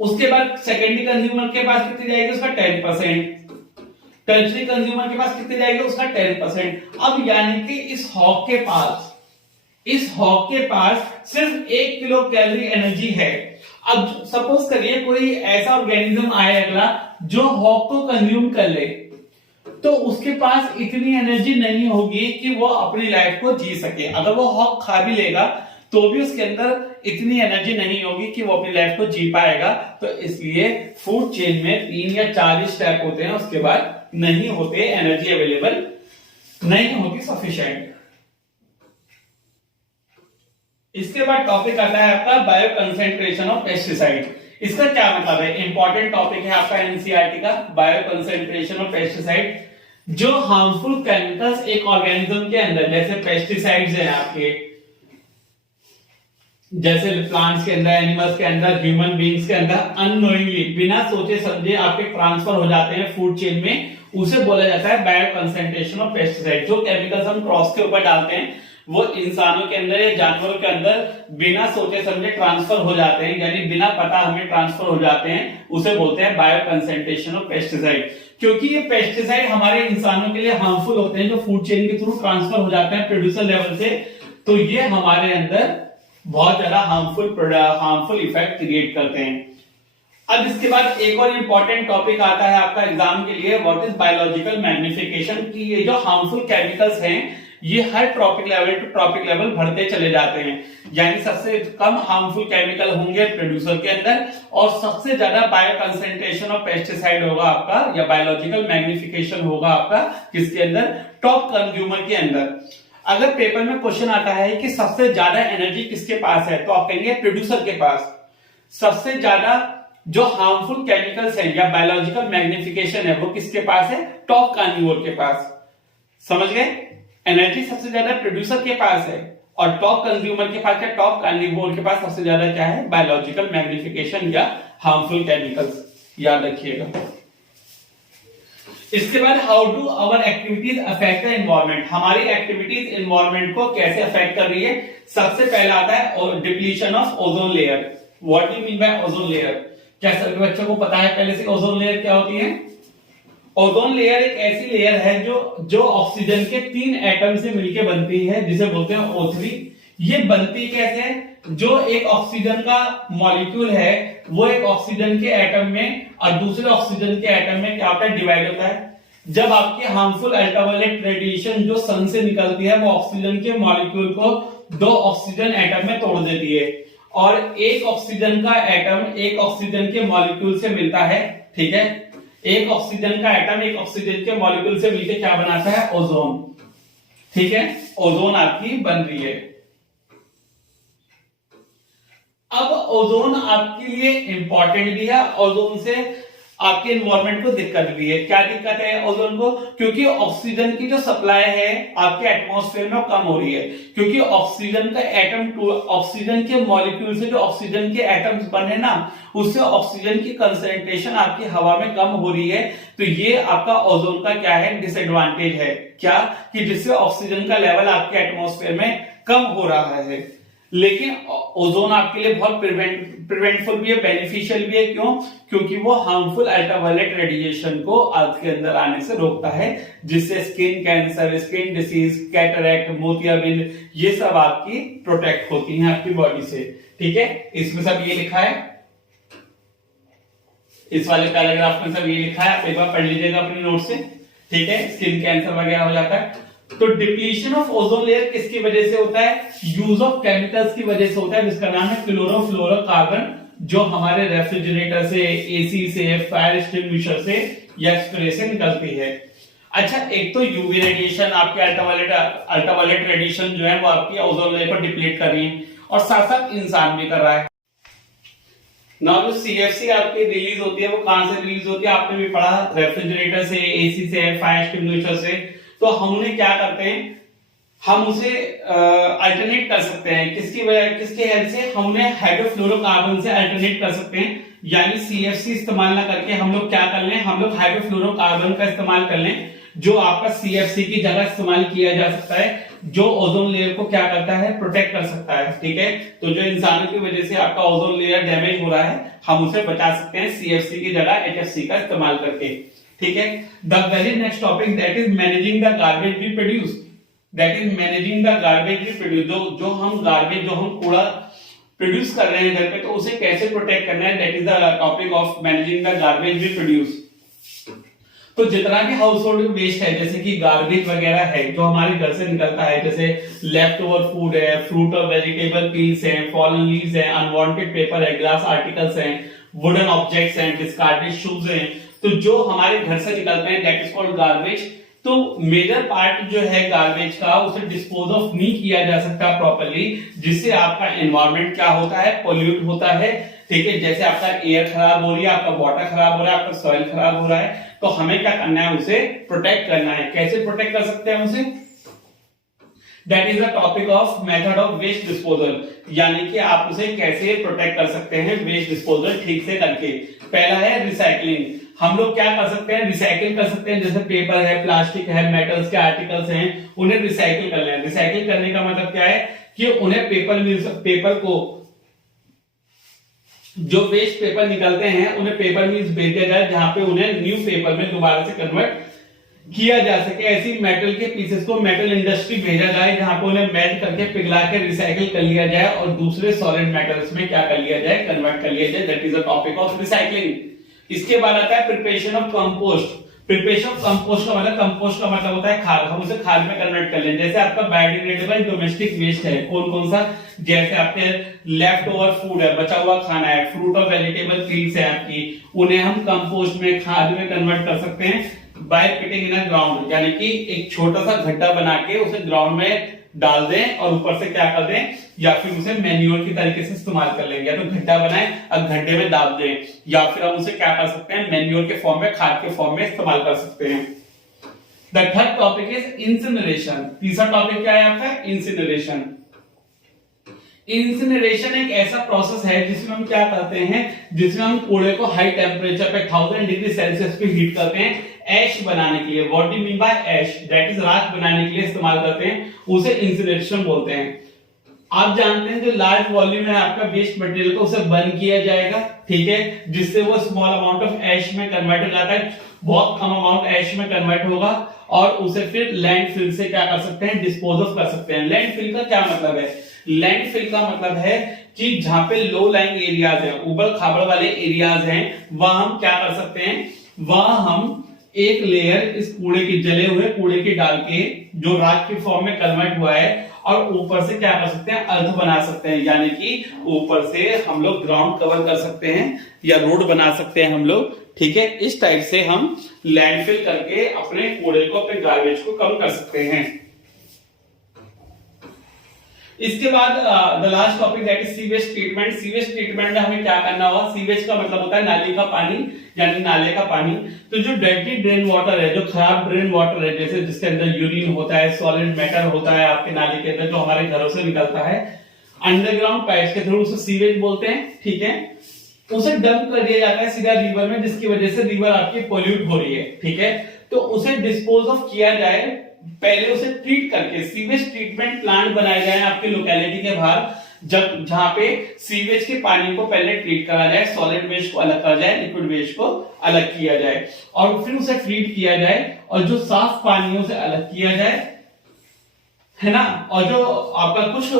उसके बाद सेकेंडरी कंज्यूमर के पास कितनी रहेगी? उसका 10%। टर्शरी कंज्यूमर के पास कितनी रहेगी? उसका 10%। अब यानी कि इस हॉक के पास सिर्फ 1 किलो कैलोरी एनर्जी है। अब सपोज करिए कोई ऐसा ऑर्गेनिज्म आए अगला जो हॉक को कंज्यूम कर ले, तो उसके पास इतनी एनर्जी नहीं होगी कि वो अपनी लाइफ को जी सके। अगर वो हॉक खा भी लेगा तो भी उसके अंदर इतनी एनर्जी नहीं होगी कि वो अपनी लाइफ को जी पाएगा। तो इसलिए फूड चेन में 3 या 4 स्टेप होते हैं, उसके बाद नहीं होते, एनर्जी अवेलेबल नहीं होती सफिशिएंट। इसके बाद टॉपिक आता है आपका बायो कंसेंट्रेशन ऑफ पेस्टिसाइड। इसका क्या मतलब है? इंपॉर्टेंट टॉपिक है आपका एनसीईआरटी का, बायो कंसेंट्रेशन ऑफ पेस्टिसाइड। जो हार्मफुल केमिकल्स एक ऑर्गेनिज्म के अंदर, जैसे पेस्टिसाइड्स हैं आपके, जैसे प्लांट्स के अंदर, एनिमल्स के अंदर, ह्यूमन बींग्स के अंदर अननोइंगली, बिना सोचे समझे आपके ट्रांसफर हो जाते हैं फूड चेन में, उसे बोला जाता है बायो कंसेंट्रेशन ऑफ पेस्टिसाइड। जो केमिकल्स हम क्रॉस के ऊपर डालते हैं वो इंसानों के अंदर या जानवरों के अंदर बिना सोचे समझे ट्रांसफर हो जाते हैं, यानी बिना पता हमें ट्रांसफर हो जाते हैं, उसे बोलते हैं बायो कंसेंट्रेशन ऑफ पेस्टिसाइड। क्योंकि ये पेस्टिसाइड हमारे इंसानों के लिए हार्मफुल होते हैं, जो फूड चेन के थ्रू ट्रांसफर हो जाते हैं प्रोड्यूसर लेवल से, तो ये हमारे अंदर बहुत ज्यादा हार्मफुल इफेक्ट क्रिएट करते हैं। अब इसके बाद एक और इंपॉर्टेंट टॉपिक आता है आपका एग्जाम के लिए, व्हाट इज बायोलॉजिकल मैग्निफिकेशन। की ये जो हार्मफुल केमिकल्स हैं ये हर trophic level to trophic level बढ़ते चले जाते हैं, यानी सबसे कम हार्मफुल केमिकल होंगे प्रोड्यूसर के अंदर और सबसे ज्यादा बायो कंसेंट्रेशन ऑफ पेस्टिसाइड होगा आपका, या बायोलॉजिकल मैग्निफिकेशन होगा आपका किसके अंदर? टॉप कंज्यूमर के अंदर। अगर पेपर में क्वेश्चन आता है कि सबसे ज्यादा एनर्जी किसके पास है, तो आप कहेंगे प्रोड्यूसर के पास। सबसे ज्यादा जो हार्मफुल केमिकल्स है या बायोलॉजिकल मैग्निफिकेशन है वो किसके पास है? टॉप कार्निवोर के पास। समझ गए? एनर्जी सबसे ज्यादा प्रोड्यूसर के पास है और टॉप कंज्यूमर के पास क्या? टॉप कार्निवोर के पास सबसे ज्यादा क्या है? बायोलॉजिकल मैग्निफिकेशन या हार्मफुल केमिकल्स। याद रखिएगा। इसके बाद how do our activities affect the environment. हमारी एक्टिविटीज एनवायरमेंट को कैसे अफेक्ट कर रही है? सबसे पहला आता है depletion of ozone layer. What do mean by ozone layer? क्या सभी बच्चों को पता है पहले से ओजोन लेयर क्या होती है? ओजोन लेयर एक ऐसी लेयर है जो ऑक्सीजन के 3 एटम से मिलकर बनती है, जिसे बोलते हैं O3। ये बनती कैसे है? जो एक ऑक्सीजन का मॉलिक्यूल है वो एक ऑक्सीजन के एटम में और दूसरे ऑक्सीजन के एटम में क्या होता है? डिवाइड होता है। जब आपके हार्मफुल अल्ट्रावायलेट रेडिएशन जो सन से निकलती है वो ऑक्सीजन के मॉलिक्यूल को 2 ऑक्सीजन एटम में तोड़ देती है और एक ऑक्सीजन का एटम एक ऑक्सीजन के मॉलिक्यूल से मिलता है। ठीक है, एक ऑक्सीजन का एटम एक ऑक्सीजन के मॉलिक्यूल से मिलकर क्या बनाता है? ओजोन। ठीक है, ओजोन आपकी बन रही है। अब ओजोन आपके लिए इंपॉर्टेंट भी है, ओजोन से आपके एनवायरनमेंट को दिक्कत भी है। क्या दिक्कत है ओजोन को? क्योंकि ऑक्सीजन की जो सप्लाई है आपके एटमॉस्फेयर में कम हो रही है, क्योंकि ऑक्सीजन का एटम ऑक्सीजन के मॉलिक्यूल से जो ऑक्सीजन के एटम्स बने ना, उससे ऑक्सीजन की कंसंट्रेशन आपकी हवा में कम हो रही है। तो ये आपका ओजोन का क्या है, डिसएडवांटेज है। क्या कि जिससे ऑक्सीजन का लेवल आपके एटमॉस्फेयर में कम हो रहा है। लेकिन ओजोन आपके लिए बहुत प्रिवेंटफुल भी है, बेनिफिशियल भी है। क्यों? क्योंकि वो हार्मफुल अल्ट्रावायलेट रेडिएशन को अर्थ के अंदर आने से रोकता है, जिससे skin cancer, skin disease, cataract, मोतियाबिंद, ये सब आपकी प्रोटेक्ट होती हैं आपकी बॉडी से। ठीक है, इसमें सब ये लिखा है, इस वाले पैराग्राफ में सब ये लिखा है, आप एक बार पढ़ लीजिएगा अपने नोट से। ठीक है, स्किन कैंसर वगैरह हो जाता है। तो डिप्लीशन ऑफ ओजोन लेयर किसकी वजह से होता है? यूज ऑफ केमिकल्स की वजह से होता है, जिसका नाम है क्लोरोफ्लोरोकार्बन, जो हमारे रेफ्रिजरेटर से, एसी से, फायर एक्सटिंग्विशर से या स्प्रे से निकलती है। अच्छा, एक तो यूवी रेडिएशन, आपके अल्ट्रावायलेट रेडिएशन जो है वो आपकी ओजोन लेयर को डिप्लीट कर रही है, और साथ साथ इंसान भी कर रहा है ना। जो सीएफसी आपकी रिलीज होती है वो कहां से रिलीज होती है? आपने भी पढ़ा, रेफ्रिजरेटर से, एसी से, फायर एक्सटिंग्विशर से। तो हम उन्हें क्या करते हैं, हम उसे अल्टरनेट कर सकते हैं। किसकी हेल्प से? हम उन्हें हाइड्रोफ्लोरोकार्बन से अल्टरनेट कर सकते हैं। यानी सीएफसी इस्तेमाल ना करके हम लोग क्या कर लें, हम लोग हाइड्रोफ्लोरोकार्बन का इस्तेमाल कर लें, जो आपका सीएफसी की जगह इस्तेमाल किया जा सकता है, जो ओजोन लेयर को क्या करता है, प्रोटेक्ट कर सकता है। ठीक है, तो जो इंसानों की वजह से आपका ओजोन लेयर डैमेज हो रहा है, हम उसे बचा सकते हैं सीएफसी की जगह एचएफसी का इस्तेमाल करके। ठीक है, the very next topic that is managing the garbage we produce, that is managing the garbage we produce. जो हम गार्बेज, जो हम कूड़ा प्रोड्यूस कर रहे हैं घर पे, तो उसे कैसे प्रोटेक्ट करना है, that is the topic of managing the garbage we produce. तो जितना भी हाउस होल्ड वेस्ट है, जैसे कि गार्बेज वगैरह है जो हमारे घर से निकलता है, जैसे लेफ्ट ओवर फूड है, फ्रूट और वेजिटेबल पील्स हैं, फॉलन लीव्स हैं, अनवांटेड पेपर है, ग्लास आर्टिकल्स हैं, वुडन ऑब्जेक्ट्स हैं, डिस्कार्डेड शूज हैं, तो जो हमारे घर से निकलते हैं दैट इज कॉल्ड गार्बेज। तो मेजर पार्ट जो है गार्बेज का, उसे डिस्पोज ऑफ नहीं किया जा सकता प्रॉपर्ली, जिससे आपका एनवायरनमेंट क्या होता है, पोल्यूट होता है। ठीक है, जैसे आपका एयर खराब हो रही है, आपका वाटर खराब हो रहा है, आपका सॉइल खराब हो रहा है, तो हमें क्या करना है, उसे प्रोटेक्ट करना है। कैसे प्रोटेक्ट कर सकते हैं उसे? That is the topic of method of waste disposal, यानी कि आप उसे कैसे प्रोटेक्ट कर सकते हैं वेस्ट डिस्पोजल ठीक से करके। पहला है रिसाइकलिंग। हम लोग क्या कर सकते हैं, रिसाइकिल कर सकते हैं। जैसे पेपर है, प्लास्टिक है, मेटल्स के आर्टिकल्स हैं, उन्हें रिसाइकिल कर लें। रिसाइकिल करने का मतलब क्या है कि उन्हें पेपर को, जो वेस्ट पेपर निकलते हैं उन्हें पेपर मिल्स भेज दिया जाए, जहां पे उन्हें न्यू पेपर में दोबारा से कन्वर्ट किया जा सके। ऐसी मेटल के पीसेस को मेटल इंडस्ट्री भेजा जाए, जहां पे उन्हें मेल्ट करके पिघला के रिसाइकिल कर लिया जाए और दूसरे सॉलिड मेटल्स में क्या कर लिया जाए, कन्वर्ट कर लिया जाए। That is the topic of recycling. इसके बाद आता है preparation of compost. Preparation of compost का मतलब होता है खाद। हम उसे खाद में कन्वर्ट कर लें। जैसे आपका बायोडिग्रेडेबल डोमेस्टिक वेस्ट है, कौन कौन सा? जैसे आपके लेफ्ट ओवर फूड है, बचा हुआ खाना है, फ्रूट और वेजिटेबल पील्स है आपकी, उन्हें हम कंपोस्ट में, खाद में कन्वर्ट कर सकते हैं बाय पिटिंग इन अ ग्राउंड, यानी कि एक छोटा सा गड्ढा बना के उसे ग्राउंड में डाल दें और ऊपर से क्या कर दें, या फिर उसे मैन्योर की तरीके से इस्तेमाल कर लेंगे। या तो गड्ढा बनाएं और गड्ढे में डाल दें, या फिर हम उसे क्या कर सकते हैं, मैन्योर के फॉर्म में, खाद के फॉर्म में इस्तेमाल कर सकते हैं। The third topic is incineration. तीसरा टॉपिक क्या है आपका? इंसिनरेशन। इंसिनरेशन एक ऐसा प्रोसेस है जिसमें हम क्या करते हैं, जिसमें हम कूड़े को हाई टेम्परेचर पे 1000 डिग्री सेल्सियस पे हीट करते हैं ऐश बनाने के लिए। What do you mean by ash? That is राख बनाने के लिए इस्तेमाल करते हैं, उसे इंसिनरेशन बोलते हैं। आप जानते हैं जो लार्ज वॉल्यूम है आपका वेस्ट मटेरियल को, उसे बर्न किया जाएगा, ठीक है, जिससे वो स्मॉल अमाउंट ऑफ ऐश में कन्वर्ट हो जाता है, बहुत कम अमाउंट ऐश में कन्वर्ट होगा, और उसे फिर लैंडफिल से क्या कर सकते हैं, डिस्पोज ऑफ कर सकते हैं। लैंडफिल का क्या मतलब है? लैंडफिल का मतलब है कि जहां पे लो लाइंग एरियाज है, उबड़ खाबड़ वाले एरियाज हैं, वहां हम क्या कर सकते हैं, वहां हम एक लेयर इस कूड़े की, जले हुए कूड़े की डाल के, जो राख के फॉर्म में कन्वर्ट हुआ है, और ऊपर से क्या कर सकते हैं, अर्थ बना सकते हैं, यानी कि ऊपर से हम लोग ग्राउंड कवर कर सकते हैं या रोड बना सकते हैं हम लोग, ठीक है। इस टाइप से हम लैंडफिल करके अपने कूड़े को, अपने गार्बेज को कम कर सकते हैं। इसके बाद the last topic that is sewage treatment. Sewage treatment में हमें क्या करना होगा? सीवेज का मतलब होता है नाली का पानी, यानी नाले का पानी। तो जो डर्टी ड्रेन वाटर है, जो खराब ड्रेन वाटर है, जैसे जिसके अंदर यूरिन होता है, सॉलिड मैटर होता है आपके नाली के अंदर, जो हमारे घरों से निकलता है अंडरग्राउंड पाइप्स के थ्रू, उसे सीवेज बोलते हैं, ठीक है। उसे डंप कर दिया जाता है सीधा रिवर में, जिसकी वजह से रिवर आपकी पोल्यूट हो रही है, ठीक है। तो उसे डिस्पोज ऑफ किया जाए, पहले उसे ट्रीट करके सीवेज ट्रीटमेंट प्लांट बनाए जाए आपके लोकेलिटी के बाहर, जब जहां पे सीवेज के पानी को पहले ट्रीट करा जाए, सॉलिड वेस्ट को अलग करा जाए, लिक्विड वेस्ट को अलग किया जाए, और फिर उसे ट्रीट किया जाए, और जो साफ पानी है उसे अलग किया जाए, है ना। और जो आपका कुछ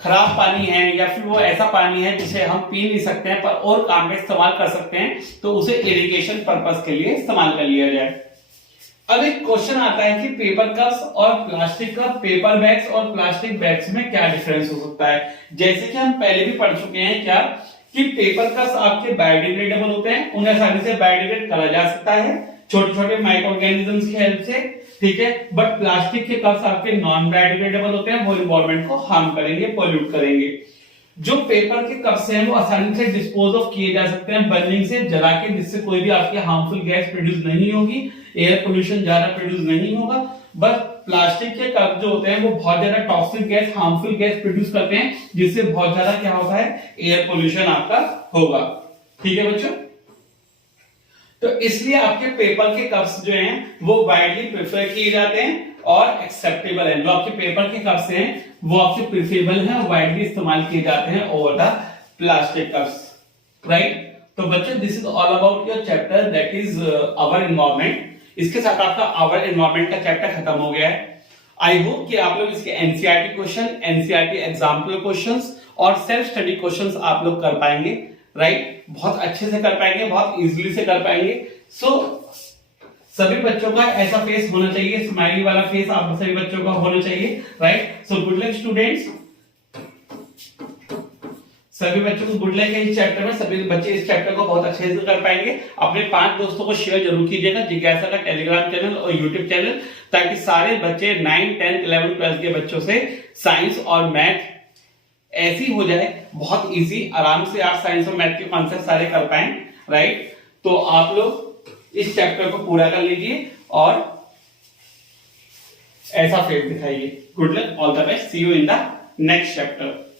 खराब पानी है या फिर वो ऐसा पानी है जिसे हम पी नहीं सकते हैं पर और काम में इस्तेमाल कर सकते हैं, तो उसे इरिगेशन पर्पस के लिए इस्तेमाल कर लिया जाए। अब एक क्वेश्चन आता है कि पेपर कप्स और प्लास्टिक कप, पेपर बैग्स और प्लास्टिक बैग्स में क्या डिफरेंस हो सकता है। जैसे कि हम पहले भी पढ़ चुके हैं क्या, कि पेपर कप्स आपके बायोडिग्रेडेबल होते हैं, उन्हें आसानी से बायोडिग्रेड करा जा सकता है छोटे छोटे माइक्रो ऑर्गेनिजम्स की हेल्प से, ठीक है। बट प्लास्टिक के कप्स आपके नॉन बायोडिग्रेडेबल होते हैं, वो एनवायरमेंट को हार्म करेंगे, पोल्यूट करेंगे। जो पेपर के कप्स हैं वो आसानी से डिस्पोज ऑफ किए जा सकते हैं बर्निंग से, जला के, जिससे कोई भी आपकी हार्मफुल गैस प्रोड्यूस नहीं होगी, एयर पोल्यूशन ज्यादा प्रोड्यूस नहीं होगा। बस प्लास्टिक के कप जो होते हैं वो बहुत ज्यादा toxic gas, harmful gas produce करते हैं, जिससे बहुत ज्यादा क्या होता है, एयर पोल्यूशन आपका होगा, ठीक है बच्चों। तो इसलिए आपके पेपर के कप्स जो हैं वो वाइडली प्रेफर किए जाते हैं और एक्सेप्टेबल है। जो आपके पेपर के कप्स हैं वो आपके प्रेफरेबल हैं और वाइडली इस्तेमाल किए जाते हैं over the plastic cups, right. तो बच्चों this is all about your chapter that is our environment. इसके साथ आपका आवर एनवायरमेंट का चैप्टर खत्म हो गया है। आई होप कि आप लोग इसके NCERT question, NCERT example questions और सेल्फ स्टडी क्वेश्चंस आप लोग कर पाएंगे, राइट। बहुत अच्छे से कर पाएंगे, बहुत इजीली से कर पाएंगे। सो सभी बच्चों का ऐसा फेस होना चाहिए, स्माइली वाला फेस आप सभी बच्चों का होना चाहिए, right. So good luck students, सभी बच्चों को गुड लक है इस चैप्टर में। सभी बच्चे इस चैप्टर को बहुत अच्छे से कर पाएंगे। अपने 5 दोस्तों को शेयर जरूर कीजिएगा जिज्ञासा का टेलीग्राम चैनल और यूट्यूब चैनल, ताकि सारे बच्चे 9, 10, 11 क्लास के बच्चों से साइंस और मैथ ऐसी हो जाए, बहुत इजी, आराम से आप साइंस और मैथ के कॉन्सेप्ट सारे कर पाए, राइट। तो आप लोग इस चैप्टर को पूरा कर लीजिए और ऐसा फेस दिखाइए। Good luck, all the best, see you in the next chapter.